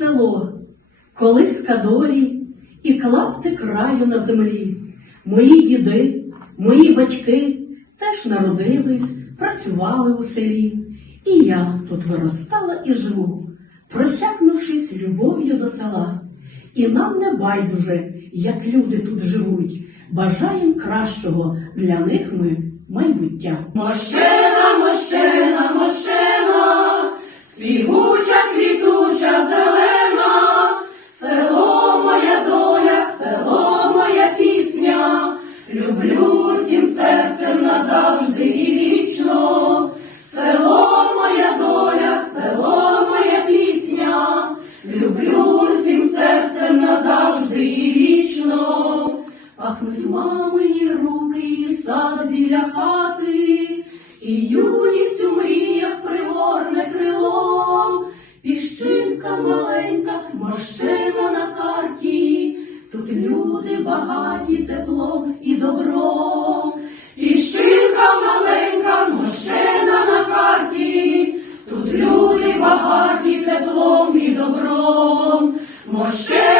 село, колиска долі і клапти краю на землі. Мої діди, мої батьки теж народились, працювали у селі. І я тут виростала і живу, просякнувшись любов'ю до села. І нам не байдуже, як люди тут живуть. Бажаєм кращого для них ми майбуття. Люблю всім серцем назавжди і вічно, село моя доля, село моя пісня, люблю всім серцем назавжди і вічно. Пахнуть мамині руки і сад біля хати, і юність у мріях пригорне крилом, піщинка маленька, багаті теплом і добром, і шпилька маленька, мощена на карті, тут люди багаті теплом і добром, мощена